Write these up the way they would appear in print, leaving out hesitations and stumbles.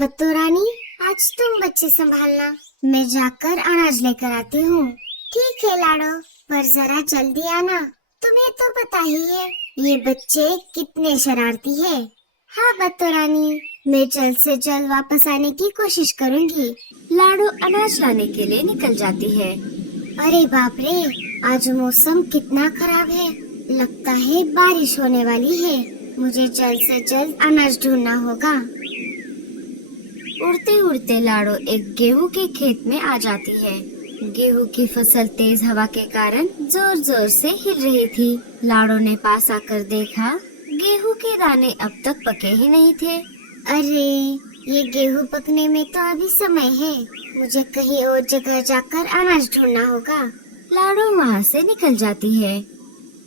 बत्तो रानी, आज तुम बच्चे संभालना, मैं जाकर अनाज लेकर आती हूँ। ठीक है लाडो, पर जरा जल्दी आना। तुम्हें तो पता ही है ये बच्चे कितने शरारती है। हाँ बत्तो रानी, मैं जल्द से जल्द वापस आने की कोशिश करूँगी। लाडो अनाज लाने के लिए निकल जाती है। अरे बाप रे, आज मौसम कितना खराब है। लगता है बारिश होने वाली है। मुझे जल्द से जल्द अनाज ढूंढना होगा। उड़ते उड़ते लाडो एक गेहूं के खेत में आ जाती है। गेहूं की फसल तेज हवा के कारण जोर जोर से हिल रही थी। लाडो ने पास आकर देखा, गेहूं के दाने अब तक पके ही नहीं थे। अरे, ये गेहूं पकने में तो अभी समय है। मुझे कहीं और जगह जाकर अनाज ढूंढना होगा। लाडो वहाँ से निकल जाती है।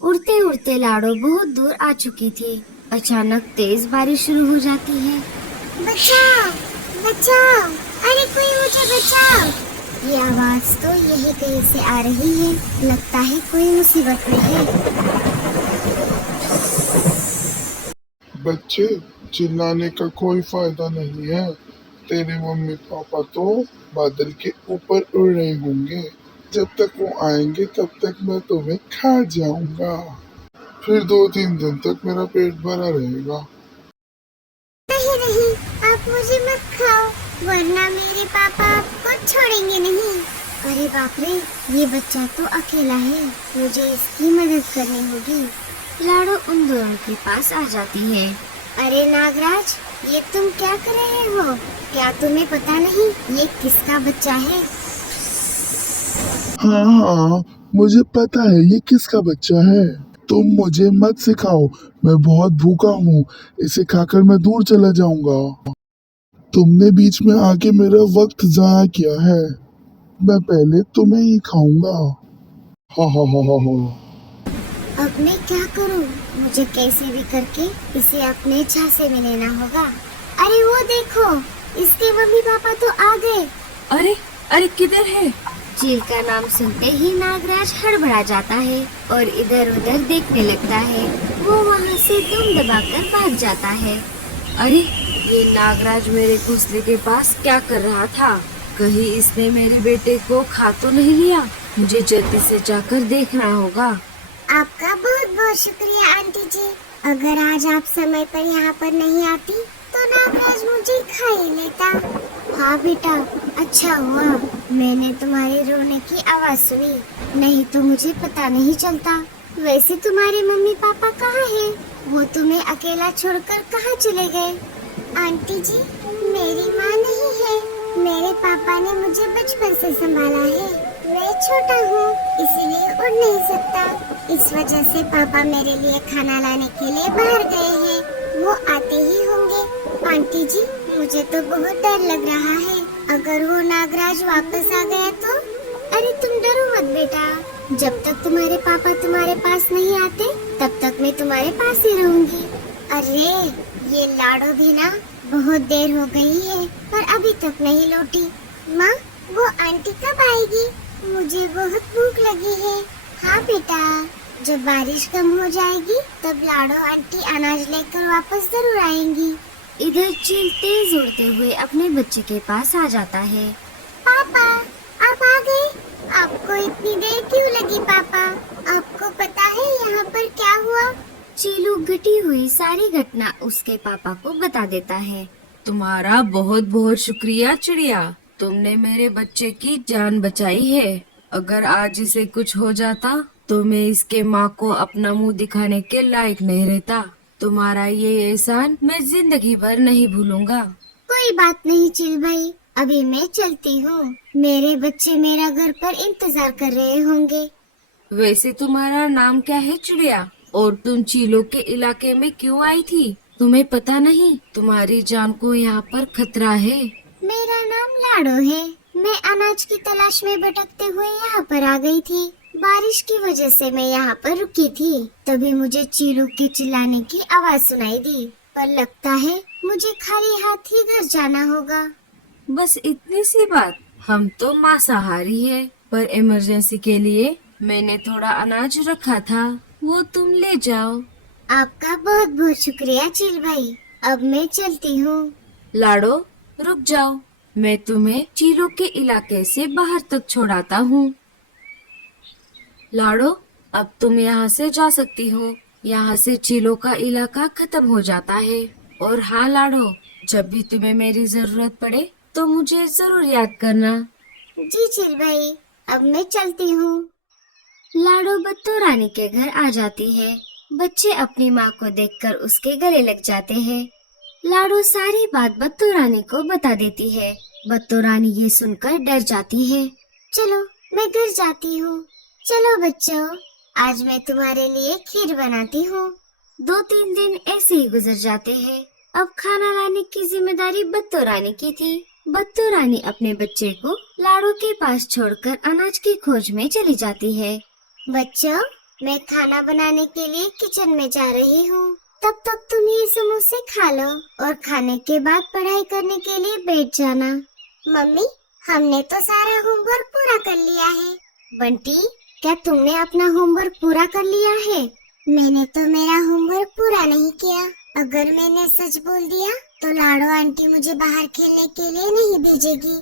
उड़ते उड़ते लाडो बहुत दूर आ चुकी थी। अचानक तेज बारिश शुरू हो जाती है। बचाओ, बचाओ, अरे कोई मुझे बचाओ। ये आवाज तो यही कहीं से आ रही है। लगता है कोई मुसीबत में है। बच्चे, चिल्लाने का कोई फायदा नहीं है। तेरे मम्मी पापा तो बादल के ऊपर उड़ रहे होंगे। जब तक वो आएंगे तब तक मैं तुम्हें खा जाऊंगा। फिर 2-3 दिन तक मेरा पेट भरा रहेगा। नहीं नहीं, आप मुझे मत खाओ, वरना मेरे पापा आपको छोड़ेंगे नहीं। अरे बाप रे, ये बच्चा तो अकेला है। मुझे इसकी मदद करनी होगी। लाडो उन दोनों के पास आ जाती है। अरे नागराज, ये तुम क्या कर रहे हो? क्या तुम्हें पता नहीं ये किसका बच्चा है? हाँ हाँ, मुझे पता है ये किसका बच्चा है। तुम मुझे मत सिखाओ, मैं बहुत भूखा हूँ। इसे खाकर मैं दूर चला जाऊंगा। तुमने बीच में आके मेरा वक्त जाया किया है। मैं पहले तुम्हें ही खाऊंगा। हा हा हा हा हा। अब मैं क्या करूं? मुझे कैसे भी करके इसे अपने झांसे में लेना होगा। अरे वो देखो, इसके मम्मी पापा तो आ गए। अरे अरे किधर है? चील का नाम सुनते ही नागराज हड़बड़ा जाता है और इधर उधर देखने लगता है। वो वहाँ से दुम दबाकर भाग जाता है। अरे ये नागराज मेरे घोंसले के पास क्या कर रहा था? कहीं इसने मेरे बेटे को खा तो नहीं लिया? मुझे जल्दी से जाकर देखना होगा। आपका बहुत बहुत शुक्रिया आंटी जी। अगर आज आप समय पर यहाँ पर नहीं आती तो नागराज मुझे खा ही लेता। हाँ बेटा, अच्छा हुआ मैंने तुम्हारे रोने की आवाज सुनी, नहीं तो मुझे पता नहीं चलता। वैसे तुम्हारे मम्मी पापा कहाँ हैं? वो तुम्हें अकेला छोड़कर कहाँ चले गए? आंटी जी, मेरी माँ नहीं है। मेरे पापा ने मुझे बचपन से संभाला है। मैं छोटा हूँ, इसीलिए उड़ नहीं सकता। इस वजह से पापा मेरे लिए खाना लाने के लिए बाहर गए हैं। वो आते ही होंगे। आंटी जी, मुझे तो बहुत डर लग रहा है। अगर वो नागराज वापस आ गया तो? अरे तुम डरो मत बेटा, जब तक तुम्हारे पापा तुम्हारे पास नहीं आते तब तक मैं तुम्हारे पास ही रहूंगी। अरे ये लाडो भी ना, बहुत देर हो गई है पर अभी तक नहीं लौटी। माँ, वो आंटी कब आएगी? मुझे बहुत भूख लगी है। हाँ बेटा, जब बारिश कम हो जाएगी तब लाडो आंटी अनाज लेकर वापस जरूर आएंगी। इधर चील तेज उड़ते हुए अपने बच्चे के पास आ जाता है। पापा, आप आ गए? आपको इतनी देर क्यों लगी पापा? आपको पता है यहाँ पर क्या हुआ? चीलू घटी हुई सारी घटना उसके पापा को बता देता है। तुम्हारा बहुत बहुत शुक्रिया चिड़िया, तुमने मेरे बच्चे की जान बचाई है। अगर आज इसे कुछ हो जाता तो मैं इसके माँ को अपना मुंह दिखाने के लायक नहीं रहता। तुम्हारा ये एहसान मैं जिंदगी भर नहीं भूलूंगा। कोई बात नहीं चील भाई, अभी मैं चलती हूँ। मेरे बच्चे मेरा घर पर इंतजार कर रहे होंगे। वैसे तुम्हारा नाम क्या है चिड़िया? और तुम चीलों के इलाके में क्यों आई थी? तुम्हें पता नहीं तुम्हारी जान को यहाँ पर खतरा है। मेरा नाम लाडो है। मैं अनाज की तलाश में भटकते हुए यहाँ पर आ गई थी। बारिश की वजह से मैं यहाँ पर रुकी थी। तभी मुझे चीलू के चिल्लाने की आवाज सुनाई दी, पर लगता है मुझे खाली हाथ ही घर जाना होगा। बस इतनी सी बात? हम तो मांसाहारी है, पर इमरजेंसी के लिए मैंने थोड़ा अनाज रखा था, वो तुम ले जाओ। आपका बहुत बहुत शुक्रिया चील भाई, अब मैं चलती हूँ। लाडो, रुक जाओ, मैं तुम्हें चीलों के इलाके से बाहर तक छोड़ाता हूँ। लाडो, अब तुम यहाँ से जा सकती हो। यहाँ से चीलों का इलाका खत्म हो जाता है। और हाँ लाडो, जब भी तुम्हें मेरी जरूरत पड़े तो मुझे जरूर याद करना। जी चील भाई, अब मैं चलती हूँ। लाडो बत्तू रानी के घर आ जाती है। बच्चे अपनी माँ को देखकर उसके गले लग जाते हैं। लाडो सारी बात बत्तू रानी को बता देती है। बत्तू रानी ये सुनकर डर जाती है। चलो मैं घर जाती हूँ। चलो बच्चों, आज मैं तुम्हारे लिए खीर बनाती हूँ। 2-3 दिन ऐसे ही गुजर जाते हैं। अब खाना लाने की जिम्मेदारी बत्तू रानी की थी। बत्तू रानी अपने बच्चे को लाडो के पास छोड़कर अनाज की खोज में चली जाती है। बच्चों, मैं खाना बनाने के लिए किचन में जा रही हूँ। तब तक तुम ये समोसे खा लो और खाने के बाद पढ़ाई करने के लिए बैठ जाना। मम्मी, हमने तो सारा होमवर्क पूरा कर लिया है। बंटी, क्या तुमने अपना होमवर्क पूरा कर लिया है? मैंने तो मेरा होमवर्क पूरा नहीं किया। अगर मैंने सच बोल दिया तो लाडो आंटी मुझे बाहर खेलने के लिए नहीं भेजेगी।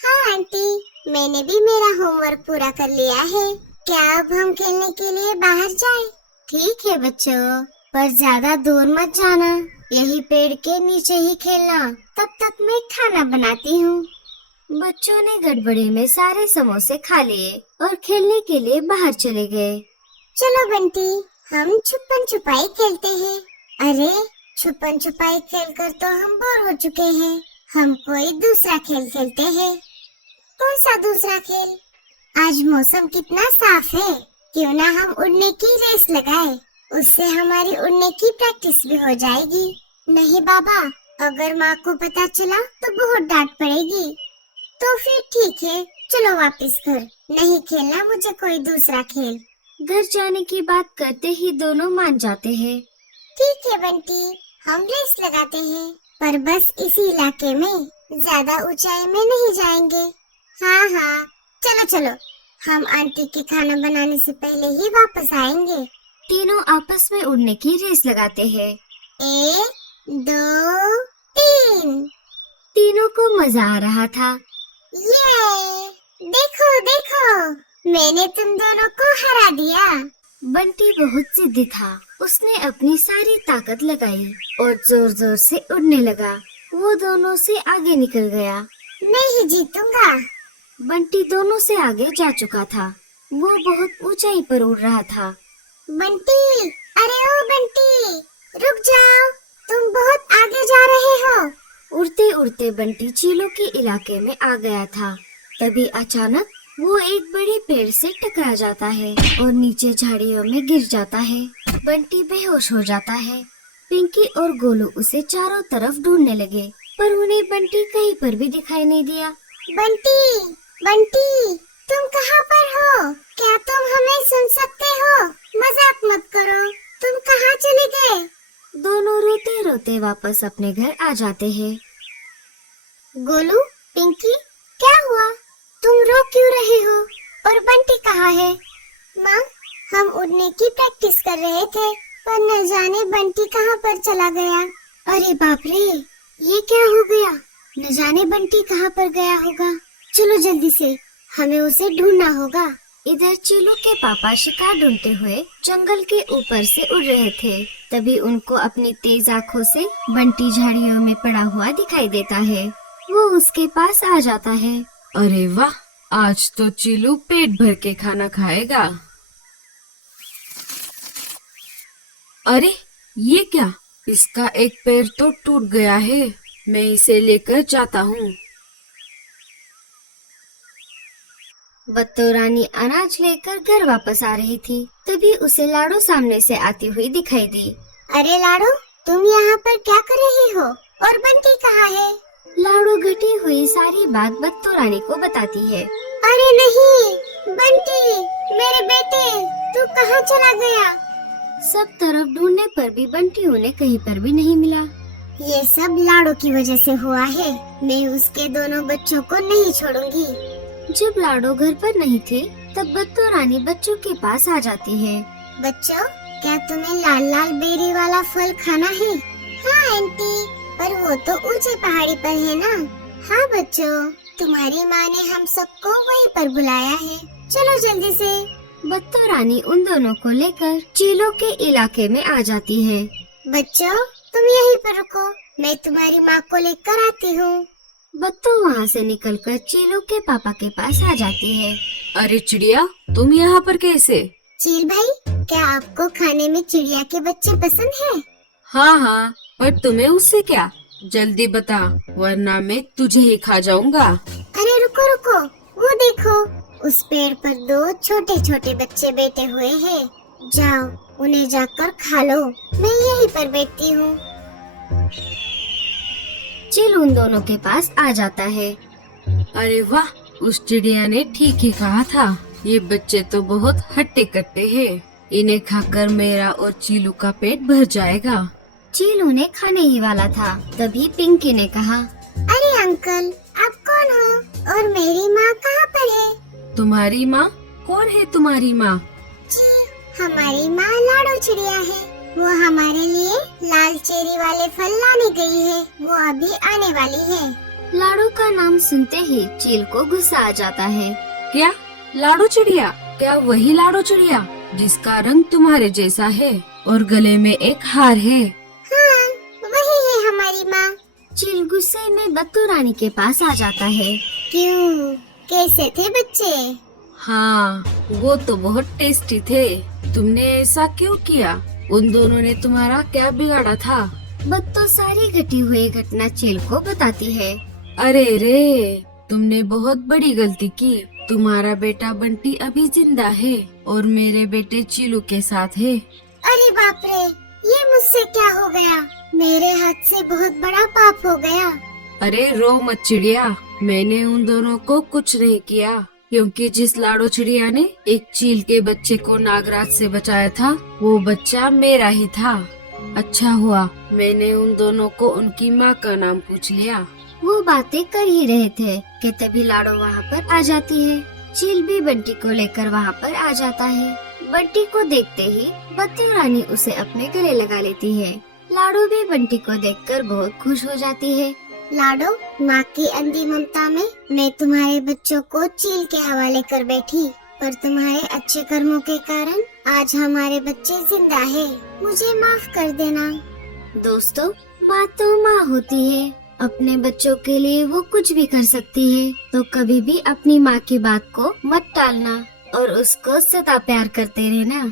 हाँ आंटी, मैंने भी मेरा होमवर्क पूरा कर लिया है। क्या अब हम खेलने के लिए बाहर जाएं? ठीक है बच्चों, पर ज्यादा दूर मत जाना। यही पेड़ के नीचे ही खेलना। तब तक मैं खाना बनाती हूँ। बच्चों ने गड़बड़ी में सारे समोसे खा लिए और खेलने के लिए बाहर चले गए। चलो बंटी, हम छुपन छुपाई खेलते हैं। अरे, छुपन छुपाई खेलकर तो हम बोर हो चुके हैं। हम कोई दूसरा खेल खेलते हैं। कौन सा दूसरा खेल? आज मौसम कितना साफ है, क्यों ना हम उड़ने की रेस लगाए। उससे हमारी उड़ने की प्रैक्टिस भी हो जाएगी। नहीं बाबा, अगर माँ को पता चला तो बहुत डांट पड़ेगी। तो फिर ठीक है, चलो वापस घर। नहीं खेलना मुझे कोई दूसरा खेल। घर जाने की बात करते ही दोनों मान जाते हैं। ठीक है बंटी, हम रेस लगाते हैं, पर बस इसी इलाके में, ज्यादा ऊंचाई में नहीं जाएंगे। हाँ हाँ, चलो चलो, हम आंटी के खाना बनाने से पहले ही वापस आएंगे। तीनों आपस में उड़ने की रेस लगाते हैं। 1, 2, 3। तीनों को मजा आ रहा था। ये देखो देखो, मैंने तुम दोनों को हरा दिया। बंटी बहुत जिद्दी था। उसने अपनी सारी ताकत लगाई और जोर जोर से उड़ने लगा। वो दोनों से आगे निकल गया। मैं ही जीतूंगा। बंटी दोनों से आगे जा चुका था। वो बहुत ऊंचाई पर उड़ रहा था। बंटी, अरे ओ बंटी, रुक जाओ, तुम बहुत आगे जा रहे हो। उड़ते उड़ते बंटी चीलों के इलाके में आ गया था। तभी अचानक वो एक बड़े पेड़ से टकरा जाता है और नीचे झाड़ियों में गिर जाता है। बंटी बेहोश हो जाता है। पिंकी और गोलू उसे चारों तरफ ढूंढने लगे, पर उन्हें बंटी कहीं पर भी दिखाई नहीं दिया। बंटी, बंटी, तुम कहाँ पर हो? क्या तुम हमें सुन सकते हो? मजाक मत करो, तुम कहाँ चले गए? दोनों रोते रोते वापस अपने घर आ जाते हैं। गोलू, पिंकी, क्या हुआ? तुम रो क्यों रहे हो? और बंटी कहाँ है? माँ, हम उड़ने की प्रैक्टिस कर रहे थे, पर न जाने बंटी कहाँ पर चला गया। अरे बाप रे, ये क्या हो गया? न जाने बंटी कहाँ पर गया होगा। चलो जल्दी से, हमें उसे ढूंढना होगा। इधर चीलू के पापा शिकार ढूंढते हुए जंगल के ऊपर से उड़ रहे थे। तभी उनको अपनी तेज आँखों से बंटी झाड़ियों में पड़ा हुआ दिखाई देता है। वो उसके पास आ जाता है। अरे वाह, आज तो चीलू पेट भर के खाना खाएगा। अरे ये क्या? इसका एक पैर तो टूट गया है। मैं इसे लेकर जाता हूँ। बत्तू रानी अनाज लेकर घर वापस आ रही थी। तभी उसे लाडो सामने से आती हुई दिखाई दी। अरे लाडो, तुम यहाँ पर क्या कर रही हो? और बंटी कहाँ है? लाडो घटी हुई सारी बात बत्तू रानी को बताती है। अरे नहीं, बंटी, मेरे बेटे, तू कहाँ चला गया? सब तरफ ढूंढने पर भी बंटी उन्हें कहीं पर भी नहीं मिला। ये सब लाडो की वजह से हुआ है। मैं उसके दोनों बच्चों को नहीं छोड़ूंगी। जब लाडो घर पर नहीं थी, तब बत्तू रानी बच्चों के पास आ जाती है। बच्चों, क्या तुम्हें लाल लाल बेरी वाला फल खाना है? हाँ आंटी, पर वो तो ऊंचे पहाड़ी पर है ना। हाँ बच्चों, तुम्हारी माँ ने हम सबको वहीं पर बुलाया है, चलो जल्दी से। बत्तू रानी उन दोनों को लेकर चीलों के इलाके में आ जाती है। बच्चों तुम यहीं पर रुको, मैं तुम्हारी माँ को लेकर आती हूँ। बत्तू वहाँ से निकलकर चीलों के पापा के पास आ जाती है। अरे चिड़िया, तुम यहाँ पर कैसे? चील भाई, क्या आपको खाने में चिड़िया के बच्चे पसंद है? हाँ हाँ, पर तुम्हें उससे क्या? जल्दी बता, वरना मैं तुझे ही खा जाऊंगा। अरे रुको रुको, वो देखो, उस पेड़ पर 2 छोटे छोटे बच्चे बैठे हुए हैं। जाओ उन्हें जाकर खा लो, मैं यहीं पर बैठती हूँ। चील उन दोनों के पास आ जाता है। अरे वाह, उस चिड़िया ने ठीक ही कहा था, ये बच्चे तो बहुत हट्टे कट्टे हैं। इन्हें खाकर मेरा और चीलू का पेट भर जाएगा। चील उन्हें खाने ही वाला था, तभी पिंकी ने कहा, अरे अंकल, आप कौन हो और मेरी माँ कहाँ पर है? तुम्हारी माँ? कौन है तुम्हारी माँ? जी, हमारी माँ लाडो चिड़िया है। वो हमारे लिए लाल चेरी वाले फल लाने गई है, वो अभी आने वाली है। लाडो का नाम सुनते ही चील को गुस्सा आ जाता है। क्या? लाडो चिड़िया? क्या वही लाडो चिड़िया जिसका रंग तुम्हारे जैसा है और गले में एक हार है? हाँ, वही है हमारी माँ। चील गुस्से में बत्तू रानी के पास आ जाता है। क्यों, कैसे थे बच्चे? हाँ, वो तो बहुत टेस्टी थे। तुमने ऐसा क्यों किया? उन दोनों ने तुम्हारा क्या बिगाड़ा था? बत्तू सारी घटी हुई घटना चील को बताती है। अरे रे, तुमने बहुत बड़ी गलती की। तुम्हारा बेटा बंटी अभी जिंदा है और मेरे बेटे चीलू के साथ है। अरे बाप रे, ये मुझसे क्या हो गया? मेरे हाथ से बहुत बड़ा पाप हो गया। अरे रो मत चिड़िया, मैंने उन दोनों को कुछ नहीं किया, क्योंकि जिस लाडो चिड़िया ने एक चील के बच्चे को नागराज से बचाया था, वो बच्चा मेरा ही था। अच्छा हुआ मैंने उन दोनों को उनकी माँ का नाम पूछ लिया। वो बातें कर ही रहे थे कि तभी लाडो वहाँ पर आ जाती है। चील भी बंटी को लेकर वहाँ पर आ जाता है। बंटी को देखते ही बत्तू रानी उसे अपने गले लगा लेती है। लाडो भी बंटी को देखकर बहुत खुश हो जाती है। लाडो, माँ की अंधी ममता में मैं तुम्हारे बच्चों को चील के हवाले कर बैठी, पर तुम्हारे अच्छे कर्मों के कारण आज हमारे बच्चे जिंदा है। मुझे माफ कर देना। दोस्तों, माँ तो माँ होती है, अपने बच्चों के लिए वो कुछ भी कर सकती है, तो कभी भी अपनी माँ की बात को मत टालना और उसको सदा प्यार करते रहना।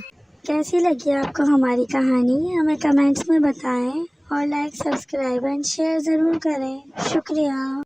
कैसी लगी आपको हमारी कहानी? हमें कमेंट्स में बताएं और लाइक, सब्सक्राइब एंड शेयर जरूर करें। शुक्रिया।